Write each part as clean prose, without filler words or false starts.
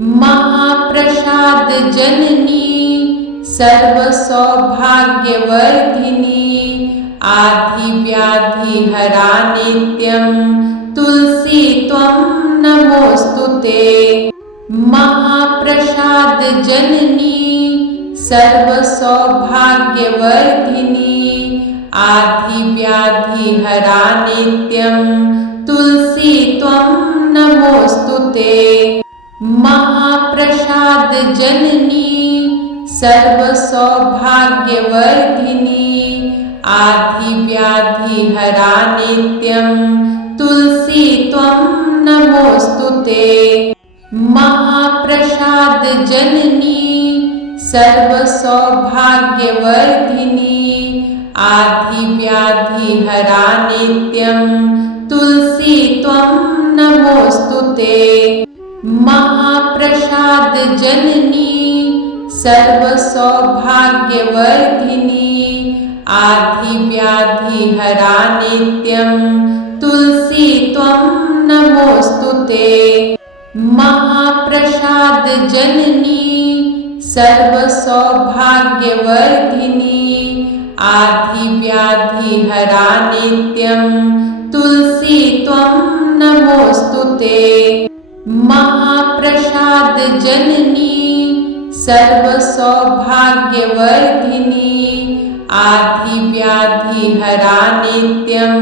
महाप्रसाद जननी सर्वसौभाग्यवर्धिनी आधिव्याधि हरा नित्यं तुलसी त्वं नमोस्तुते। महाप्रसाद जननी सर्वसौभाग्यवर्धिनी आधिव्याधि हरा नित्यं तुलसी त्वं नमोस्तुते। महाप्रसाद जननी सर्वसौभाग्यवर्धिनी आधिव्याधि हरा नित्यं तुलसी त्वं नमोस्तुते। महाप्रसाद जननी सर्वसौभाग्यवर्धिनी आधिव्याधि हरा नित्यं तुलसी त्वं नमोस्तुते। महाप्रसाद जननी सर्वसौभाग्यवर्धिनी आधिव्याधि हरा नित्यं तुलसी त्वं नमोस्तुते। महाप्रसाद जननी सर्वसौभाग्यवर्धिनी आधिव्याधि हरा नित्यं तुलसी त्वं नमोस्तुते। महाप्रसाद जननी सर्वसौभाग्यवर्धिनी आधिव्याधि हरा नित्यं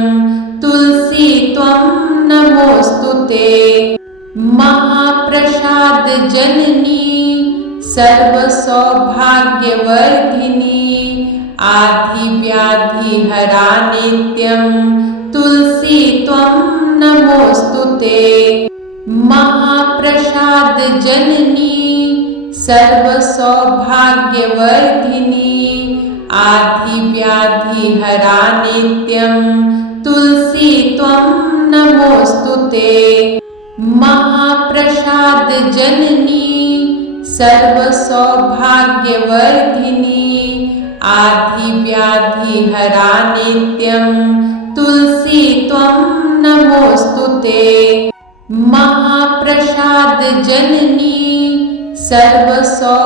तुलसी त्वं नमोस्तुते। महाप्रसाद जननी सर्वसौभाग्यवर्धिनी आधिव्याधि हरा नित्यं तुलसी त्वं नमोस्तुते। महाप्रसाद जननी सर्वसौभाग्यवर्धिनी आधिव्याधि हरा नित्यं तुलसी त्वं नमोस्तुते। महाप्रसाद जननी सर्वसौभाग्यवर्धिनी आधिव्याधि हरा नित्यं तुलसी त्वं नमोस्तुते। महाप्रसाद जननी सर्वसौभाग्यवर्धिनी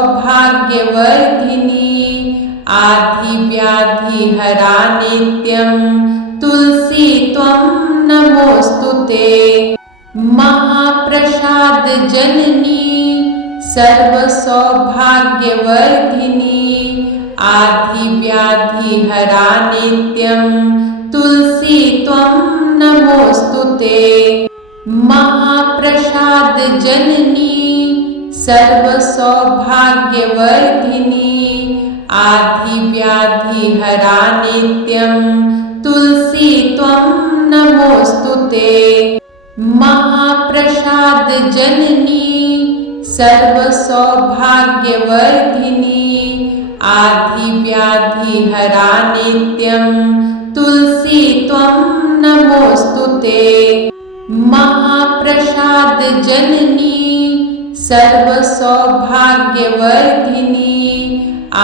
आधिव्याधि हरा नित्यं तुलसी त्वं नमोस्तुते। महाप्रसाद जननी सर्वसौभाग्यवर्धिनी आधिव्याधि हरा नित्यं तुलसी त्वं नमोस्तुते। महाप्रसाद जननी सर्वसौभाग्यवर्धिनी आधिव्याधि हरा नित्यं तुलसी त्वं नमोस्तुते। महाप्रसाद जननी सर्वसौभाग्यवर्धिनी आधिव्याधि हरा नित्यं तुलसी त्वं नमोस्तुते। महाप्रसाद जननी सर्वसौभाग्यवर्धिनी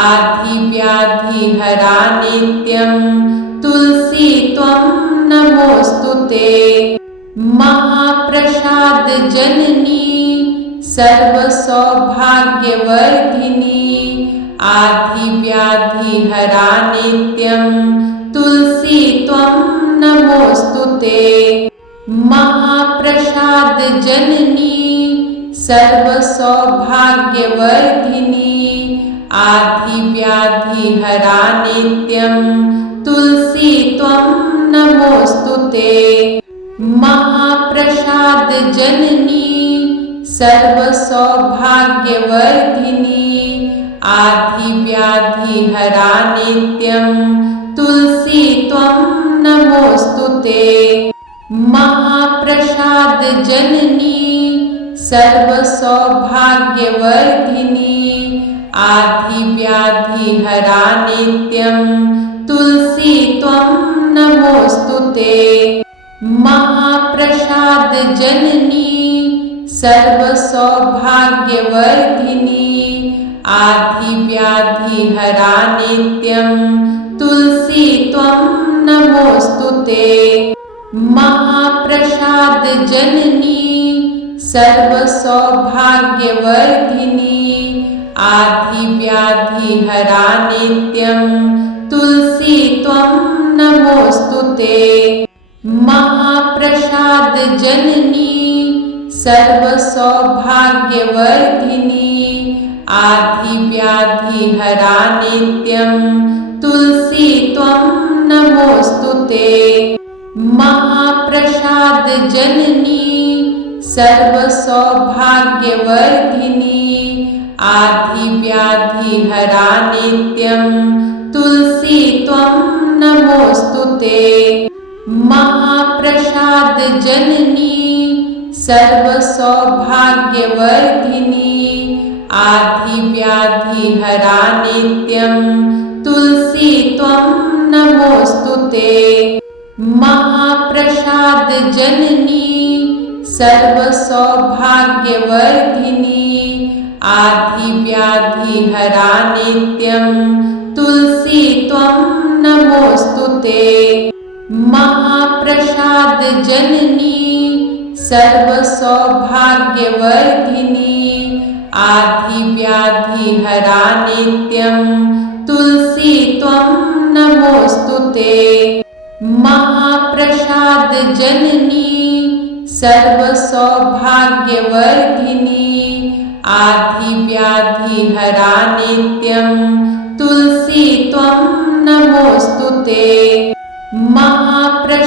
आधिव्याधि हरा नित्यं तुलसी त्वं नमोस्तुते। महाप्रसाद जननी सर्वसौभाग्यवर्धिनी आधिव्याधि हरा नित्यं तुलसी त्वं नमोस्तुते। महाप्रसाद जननी सर्वसौभाग्यवर्धिनी आधिव्याधि हरा नित्यं तुलसी त्वं नमोस्तुते। महाप्रसाद जननी सर्वसौभाग्यवर्धिनी आधिव्याधि हरा नित्यं तुलसी त्वं नमोस्तुते। महाप्रसाद जननी सर्वसौभाग्यवर्धिनी आधिव्याधि हरा नित्यं तुलसी त्वं नमोस्तुते। महाप्रसाद जननी सर्वसौभाग्यवर्धिनी आधिव्याधि हरा नित्यं तुलसी त्वं नमोस्तुते। महाप्रसाद जननी सर्वसौभाग्यवर्धिनी आधिव्याधिहरा नित्यं तुलसी त्वं नमोऽस्तुते। महाप्रसादजननी सर्वसौभाग्यवर्धिनी आधिव्याधिहरा नित्यं तुलसी त्वं नमोऽस्तुते। महाप्रसादजननी सर्वसौभाग्यवर्धिनी आधिव्याधिहरा नित्यं तुलसी त्वं नमोऽस्तुते। महाप्रसादजननी सर्वसौभाग्यवर्धिनी आधिव्याधिहरा नित्यं तुलसी त्वं नमोऽस्तुते। महाप्रसादजननी सर्वसौभाग्यवर्धिनी आधिव्याधिहरा नित्यं तुलसी त्वं नमोऽस्तुते। महाप्रसादजननी सर्वसौभाग्यवर्धिनी आधिव्याधिहरा नित्यं तुलसी त्वं नमोऽस्तुते। महाप्रसादजननी सर्वसौभाग्यवर्धिनी आधिव्याधिहरा नित्यं तुलसी त्वं नमोऽस्तुते। महाप्रसादजननी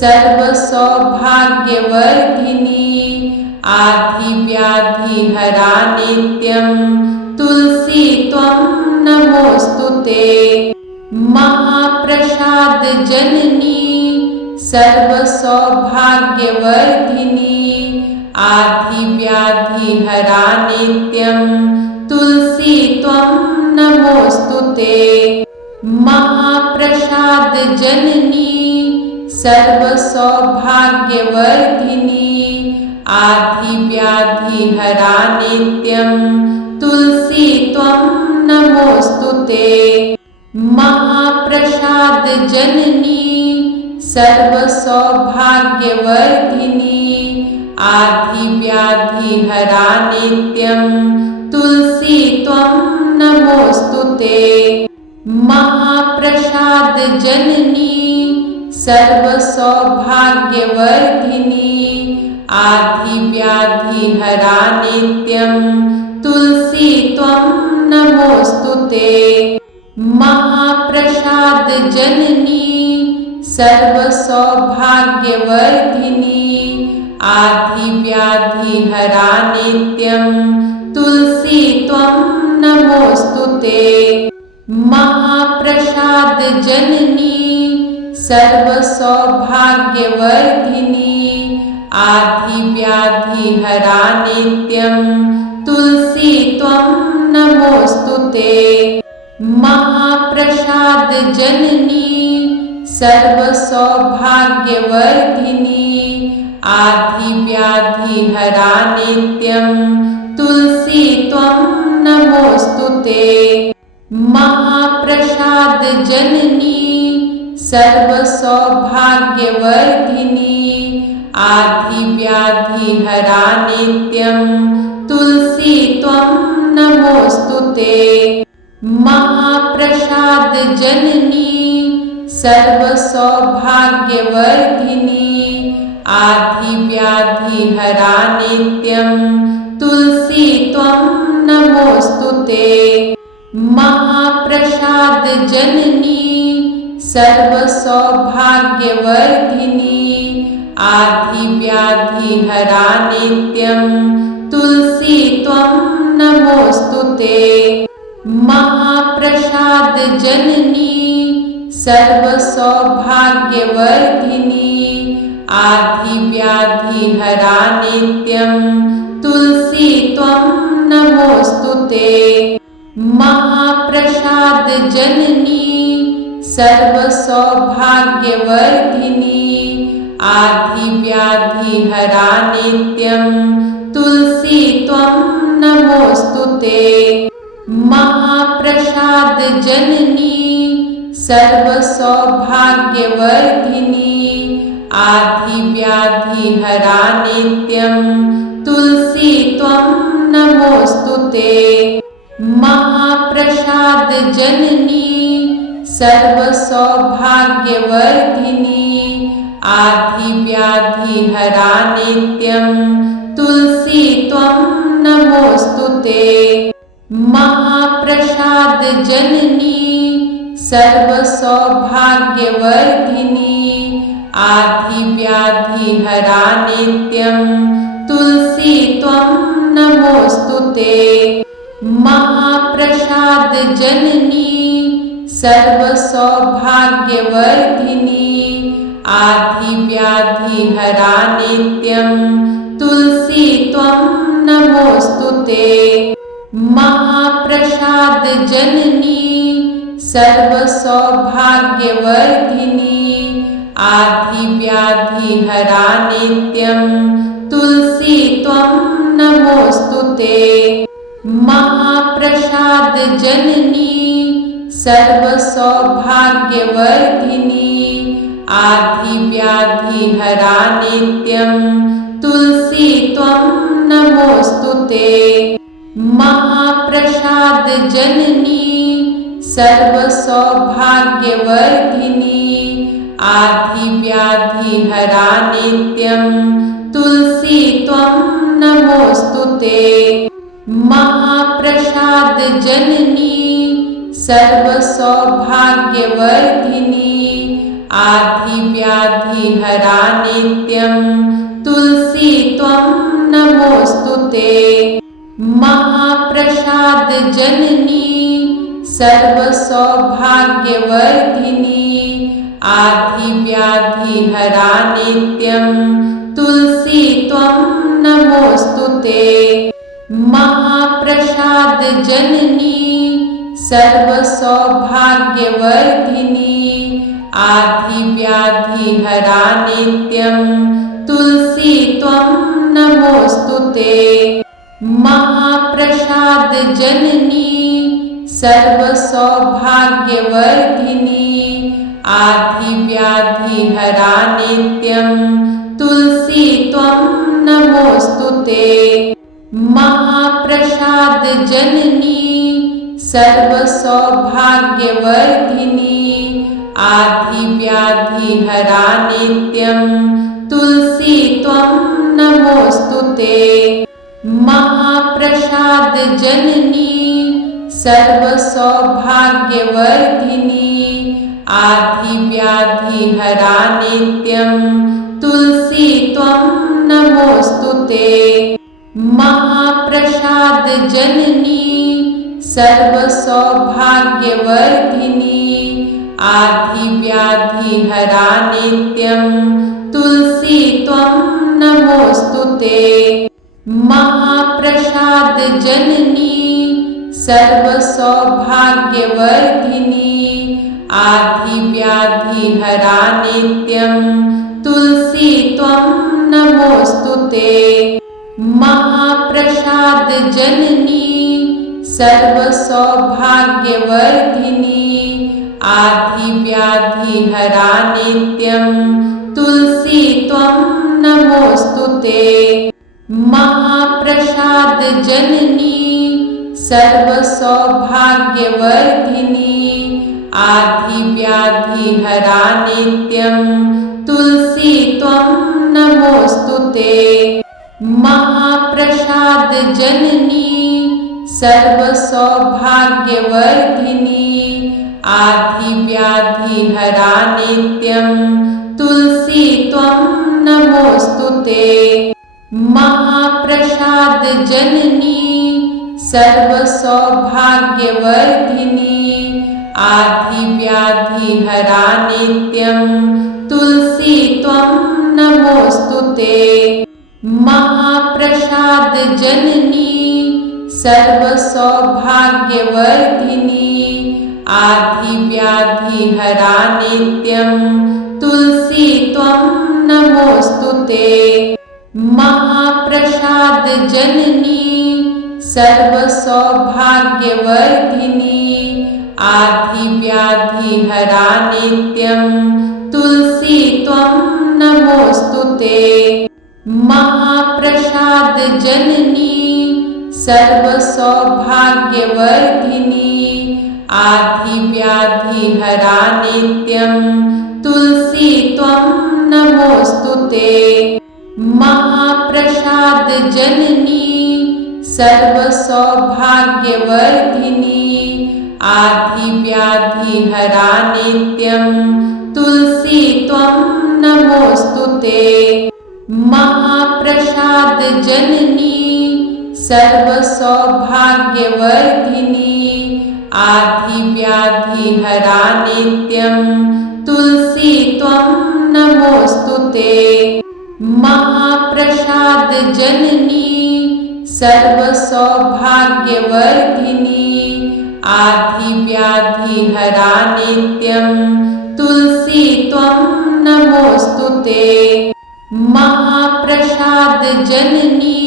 सर्वसौभाग्यवर्धिनी आधिव्याधिहरा नित्यं तुलसी त्वं नमोऽस्तुते। महाप्रसादजननी सर्वसौभाग्यवर्धिनी आधिव्याधिहरा नित्यं तुलसी त्वं नमोऽस्तुते। महाप्रसादजननी सर्वसौभाग्यवर्धिनी आधिव्याधिहरा नित्यं तुलसी त्वं नमोऽस्तुते। महाप्रसादजननी सर्वसौभाग्यवर्धिनी आधिव्याधिहरा नित्यं तुलसी त्वं नमोऽस्तुते। महाप्रसादजननी सर्वसौभाग्यवर्धिनी आधिव्याधिहरा नित्यं तुलसी त्वं नमोऽस्तुते। महाप्रसादजननी सर्वसौभाग्यवर्धिनी आधिव्याधिहरा नित्यं तुलसी त्वं नमोऽस्तुते। महाप्रसादजननी सर्वसौभाग्यवर्धिनी आधिव्याधिहरा नित्यं तुलसी त्वं नमोऽस्तुते। महाप्रसादजननी सर्वसौभाग्यवर्धिनी आधिव्याधिहरा नित्यं तुलसी त्वं नमोऽस्तुते। महाप्रसादजननी सर्वसौभाग्यवर्धिनी आधिव्याधिहरा नित्यं तुलसी त्वं नमोऽस्तुते। महाप्रसादजननी सर्वसौभाग्यवर्धिनी आधिव्याधिहरा नित्यं तुलसी त्वं नमोऽस्तुते। महाप्रसादजननी सर्वसौभाग्यवर्धिनी आधिव्याधिहरा नित्यं तुलसी त्वं नमोऽस्तुते। महाप्रसादजननी सर्वसौभाग्यवर्धिनी आधिव्याधिहरा नित्यं तुलसी त्वं नमोऽस्तुते। महाप्रसादजननी सर्वसौभाग्यवर्धिनी आधिव्याधिहरा नित्यं तुलसी त्वं नमोऽस्तुते। महाप्रसादजननी सर्वसौभाग्यवर्धिनी आधिव्याधिहरा नित्यं तुलसी त्वं नमोऽस्तुते। महाप्रसाद जननी सर्वसौभाग्यवर्धिनी आधिव्याधिहरा नित्यं तुलसी त्वं नमोऽस्तुते। महाप्रसाद जननी सर्वसौभाग्यवर्धिनी आधिव्याधिहरा नित्यं तुलसी त्वं नमोऽस्तुते। महाप्रसाद जननी सर्वसौभाग्यवर्धिनी आधिव्याधिहरा नित्यं तुलसी त्वं नमोऽस्तुते। महाप्रसाद जननी सर्वसौभाग्यवर्धिनी आधिव्याधिहरा नित्यं तुलसी त्वं नमोऽस्तुते। महाप्रसाद जननी सर्वसौभाग्यवर्धिनी आधिव्याधिहरा नित्यं तुलसी त्वं नमोऽस्तुते। महाप्रसाद जननी सर्वसौभाग्यवर्धिनी आधिव्याधिहरा नित्यं तुलसी त्वं नमोऽस्तुते। महाप्रसाद जननी सर्वसौभाग्यवर्धिनी आधिव्याधिहरा नित्यं तुलसी त्वं नमोऽस्तुते। महाप्रसाद जननी सर्वसौभाग्यवर्धिनी आधिव्याधिहरा नित्यं तुलसी त्वं नमोऽस्तुते। महाप्रसाद जननी सर्वसौभाग्यवर्धिनी आधिव्याधिहरा नित्यं तुलसी त्वं नमोऽस्तुते। महाप्रसाद जननी सर्वसौभाग्यवर्धिनी आधिव्याधिहरा नित्यं तुलसी त्वं नमोऽस्तुते। महाप्रसाद जननी सर्वसौभाग्यवर्धिनी आधिव्याधिहरा नित्यं तुलसी त्वं नमोऽस्तुते। महाप्रसाद जननी सर्वसौभाग्यवर्धिनी आधिव्याधिहरा नित्यं तुलसी त्वं नमोऽस्तुते। महाप्रसाद जननी सर्वसौभाग्यवर्धिनी आधिव्याधिहरा नित्यं तुलसी त्वं नमोऽस्तुते। महाप्रसाद जननी सर्वसौभाग्यवर्धिनी आधिव्याधिहरा नित्यं तुलसी त्वं नमोऽस्तुते। महाप्रसाद जननी सर्वसौभाग्यवर्धिनी आधिव्याधिहरा नित्यं तुलसी त्वं नमोऽस्तुते। महाप्रसाद जननी सर्वसौभाग्यवर्धिनी आधिव्याधिहरा नित्यं तुलसी त्वं नमोऽस्तुते। महाप्रसाद जननी सर्वसौभाग्यवर्धिनी आधिव्याधिहरा नित्यं तुलसी त्वं नमोऽस्तुते। महाप्रसाद जननी सर्वसौभाग्यवर्धिनी आधिव्याधिहरा नित्यं तुलसी त्वं नमोऽस्तुते। महाप्रसाद जननी सर्वसौभाग्यवर्धिनी आधिव्याधिहरा नित्यं तुलसी त्वं नमोऽस्तुते। महाप्रसाद जननी सर्वसौभाग्यवर्धिनी आधिव्याधिहरा नित्यं तुलसी त्वं नमोस्तुते। महाप्रसाद जननी सर्वसौभाग्यवर्धिनी आधिव्याधि हरा नित्यं तुलसी त्वं नमोस्तुते। महाप्रसाद जननी सर्वसौभाग्यवर्धिनी आधिव्याधि हरा नित्यं तुलसी त्वं नमोस्तुते। महाप्रसाद जननी सर्वसौभाग्यवर्धिनी आधिव्याधि हरा नित्यं तुलसी त्वं नमोस्तुते। महाप्रसाद जननी सर्वसौभाग्यवर्धिनी आधिव्याधि हरा नित्यं तुलसी त्वं नमोस्तुते। महाप्रसाद जननी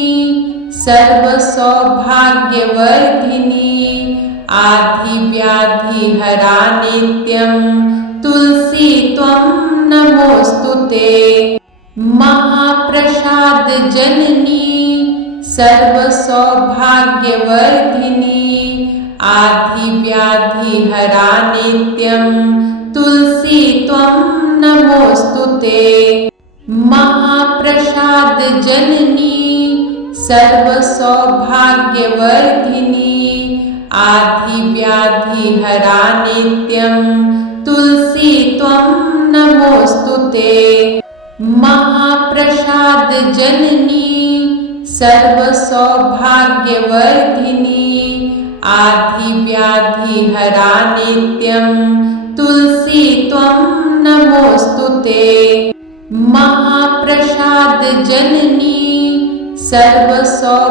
सर्वसौभाग्यवर्धिनी आधिव्याधि हरा नित्यं तुलसी त्वं नमोस्तुते। महाप्रसाद जननी सर्वसौभाग्यवर्धिनी आधिव्याधि हरा नित्यं तुलसी त्वं नमोस्तुते। महाप्रसाद जननी सर्वसौभाग्यवर्धिनी आधिव्याधि हरा नित्यं तुलसी त्वं नमोस्तुते। महाप्रसाद जननी सर्वसौभाग्यवर्धिनी आधिव्याधि हरा नित्यं तुलसी त्वं नमोस्तुते। महाप्रसाद जननी सर्वसौभाग्यवर्धिनी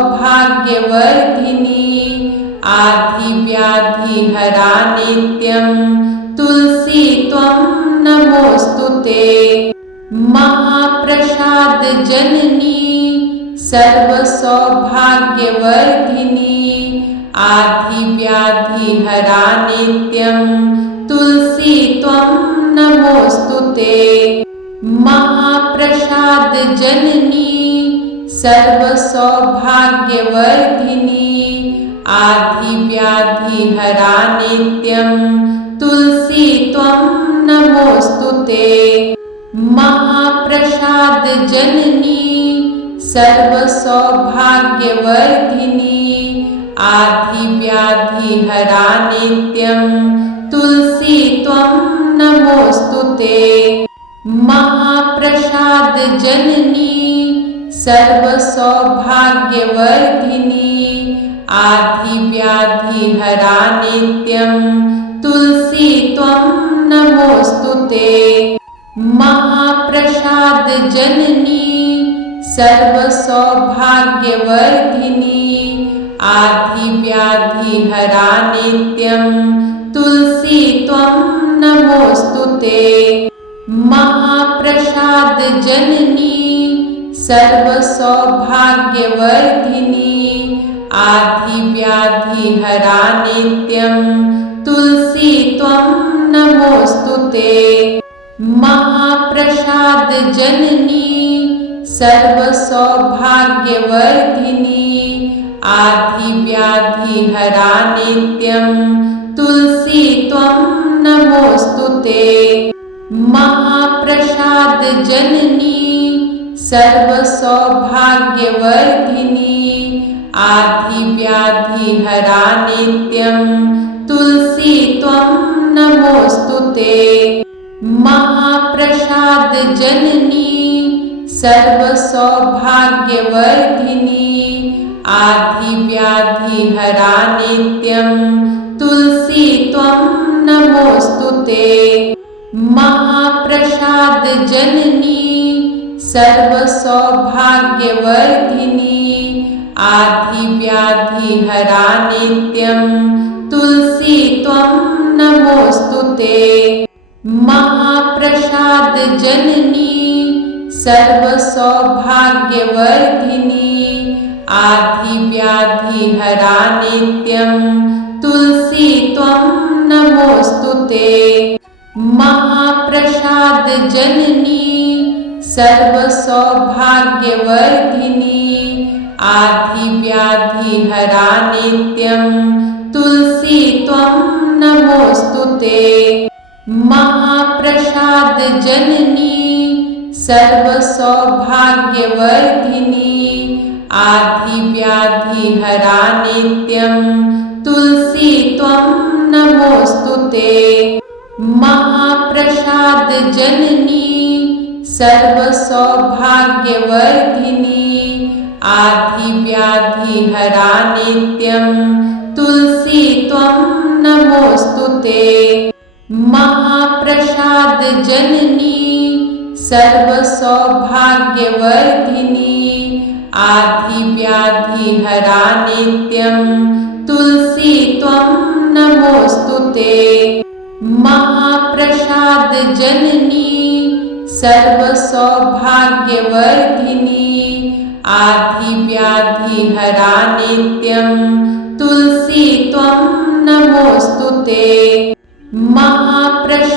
आधिव्याधि हरा नित्यं तुलसी त्वं नमोस्तुते। महाप्रसाद जननी सर्वसौभाग्यवर्धिनी आधिव्याधि हरा नित्यं तुलसी त्वं नमोस्तुते। महाप्रसाद जननी सर्वसौभाग्यवर्धिनी आधिव्याधि हरा नित्यं तुलसी त्वं नमोस्तुते। महाप्रसाद जननी सर्वसौभाग्यवर्धिनी आधिव्याधि हरा नित्यं तुलसी त्वं नमोस्तुते। महाप्रसाद जननी सर्वसौभाग्यवर्धिनी आधिव्याधि हरा नित्यं तुलसी त्वं नमोस्तुते। महाप्रसाद जननी सर्वसौभाग्यवर्धिनी आधिव्याधि हरा नित्यं तुलसी त्वं नमोस्तुते। महाप्रसाद जननी सर्वसौभाग्यवर्धिनी आधिव्याधि हरा नित्यं तुलसी त्वं नमोस्तुते। महाप्रसाद जननी सर्वसौभाग्यवर्धिनी आधिव्याधि हरा नित्यं तुलसी त्वं नमोस्तुते। महाप्रसाद जननी सर्वसौभाग्यवर्धिनी आधिव्याधि हरा नित्यं तुलसी त्वं नमोस्तुते। महाप्रसाद जननी सर्वसौभाग्यवर्धिनी आधिव्याधि हरा नित्यं तुलसी त्वं नमोस्तुते। महाप्रसाद जननी सर्वसौभाग्यवर्धिनी आधिव्याधि हरा नित्यं तुलसी त्वं नमोस्तुते। महाप्रसाद जननी सर्वसौभाग्यवर्धिनी आधिव्याधि हरा नित्यं तुलसी त्वं नमोस्तुते। महाप्रसाद जननी सर्वसौभाग्यवर्धिनी आधिव्याधिहरा नित्यं तुलसी त्वं नमोऽस्तुते। महाप्रसादजननी सर्वसौभाग्यवर्धिनी आधिव्याधिहरा नित्यं तुलसी त्वं नमोऽस्तुते। महाप्रसादजननी सर्वसौभाग्यवर्धिनी आधिव्याधिहरा नित्यं तुलसी त्वं नमोऽस्तुते। महाप्रसादजननी सर्वसौभाग्यवर्धिनी आधिव्याधिहरा नित्यं तुलसी त्वं नमोऽस्तुते। महाप्रसादजननी सर्वसौभाग्यवर्धिनी आधिव्याधिहरा नित्यं तुलसी त्वं नमोऽस्तुते। महाप्रसादजननी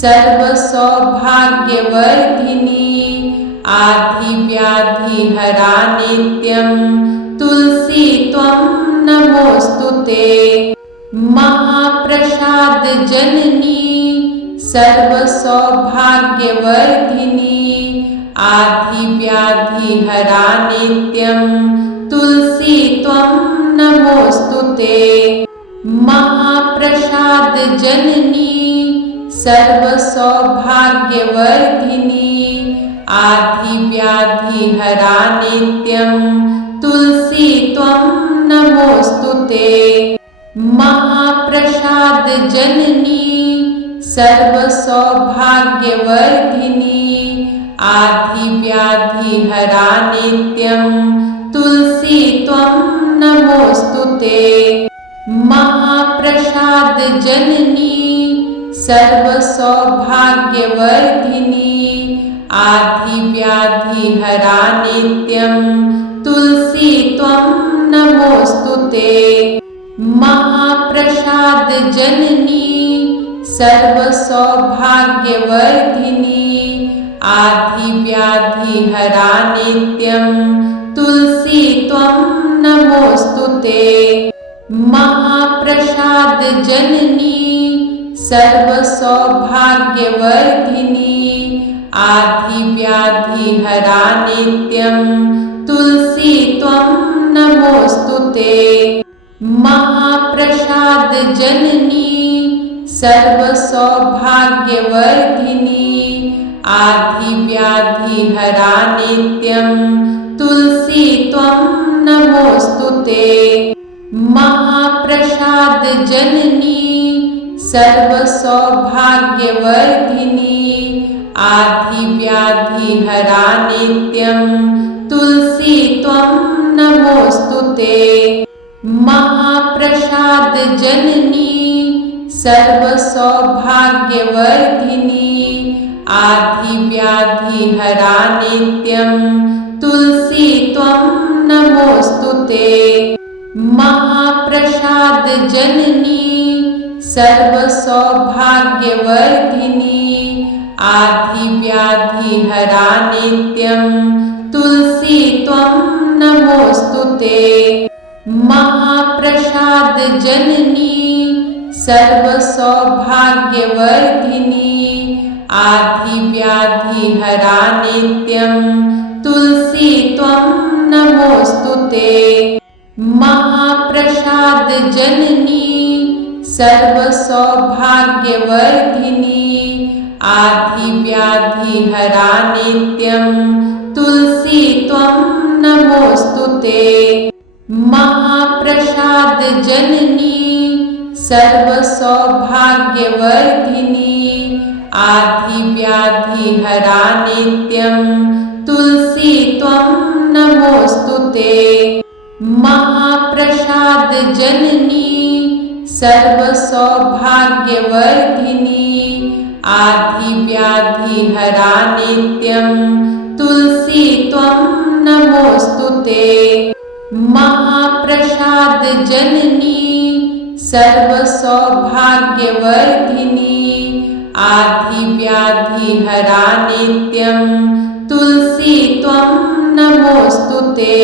सर्वसौभाग्यवर्धिनी आधिव्याधिहरा नित्यं तुलसी त्वं नमोऽस्तुते। महाप्रसादजननी सर्वसौभाग्यवर्धिनी आधिव्याधिहरा नित्यं तुलसी त्वं नमोऽस्तुते। महाप्रसादजननी सर्वसौभाग्यवर्धिनी आधिव्याधिहरा नित्यं तुलसी त्वं नमोऽस्तुते। महाप्रसादजननी सर्वसौभाग्यवर्धिनी आधिव्याधिहरा नित्यं तुलसी त्वं नमोऽस्तुते। महाप्रसादजननी सर्वसौभाग्यवर्धिनी आधिव्याधिहरा नित्यं तुलसी त्वं नमोऽस्तुते। महाप्रसादजननी सर्वसौभाग्यवर्धिनी आधिव्याधिहरा नित्यं तुलसी त्वं नमोऽस्तुते। महाप्रसादजननी सर्वसौभाग्यवर्धिनी आधिव्याधिहरा नित्यं तुलसी त्वं नमोऽस्तुते। महाप्रसादजननी सर्वसौभाग्यवर्धिनी आधिव्याधिहरा नित्यं तुलसी त्वं नमोऽस्तुते। महाप्रसादजननी सर्वसौभाग्यवर्धिनी आधिव्याधिहरा नित्यं तुलसी त्वं नमोऽस्तुते। महाप्रसादजननी सर्वसौभाग्यवर्धिनी आधिव्याधिहरा नित्यं तुलसी त्वं नमोऽस्तुते। महाप्रसादजननी सर्वसौभाग्यवर्धिनी आधिव्याधिहरा नित्यं तुलसी त्वं नमोऽस्तुते। महाप्रसादजननी सर्वसौभाग्यवर्धिनी आधिव्याधिहरा नित्यं तुलसी त्वं नमोऽस्तुते। महाप्रसादजननी सर्वसौभाग्यवर्धिनी आधिव्याधिहरा नित्यं तुलसी त्वं नमोऽस्तुते। महाप्रसादजननी सर्वसौभाग्यवर्धिनी आधिव्याधिहरा नित्यं तुलसी त्वं नमोऽस्तुते। महाप्रसादजननी सर्वसौभाग्यवर्धिनी आधिव्याधिहरा नित्यं तुलसी त्वं नमोऽस्तुते। महाप्रसादजननी सर्वसौभाग्यवर्धिनी आधिव्याधिहरा नित्यं तुलसी त्वं नमोऽस्तुते।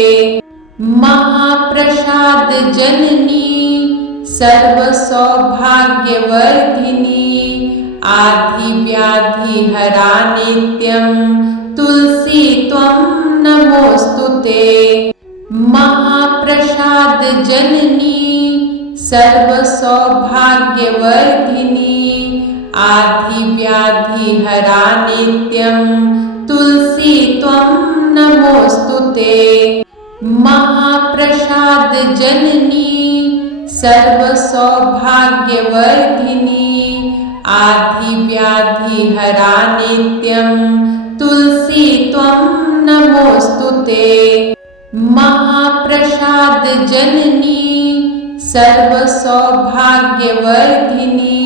महाप्रसाद जननी सर्वसौभाग्यवर्धिनी आधिव्याधिहरा नित्यं तुलसी त्वं नमोऽस्तुते। महाप्रसाद जननी सर्वसौभाग्यवर्धिनी आधिव्याधिहरा नित्यं तुलसी त्वं नमोऽस्तुते। महाप्रसाद जननी सर्वसौभाग्यवर्धिनी आधिव्याधिहरा नित्यं तुलसी त्वं नमोऽस्तुते। महाप्रसाद जननी सर्वसौभाग्यवर्धिनी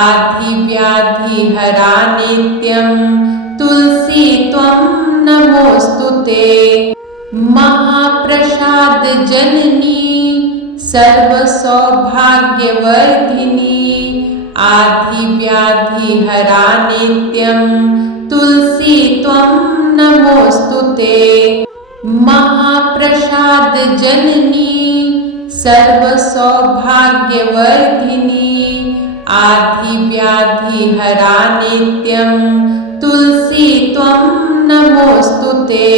आधिव्याधिहरा नित्यं तुलसी त्वं नमोऽस्तुते। महाप्रसाद जननी सर्वसौभाग्यवर्धिनी आधिव्याधिहरा नित्यं तुलसी त्वं नमोऽस्तुते। महाप्रसाद जननी सर्वसौभाग्यवर्धिनी आधिव्याधिहरा नित्यं तुलसी त्वं नमोऽस्तुते।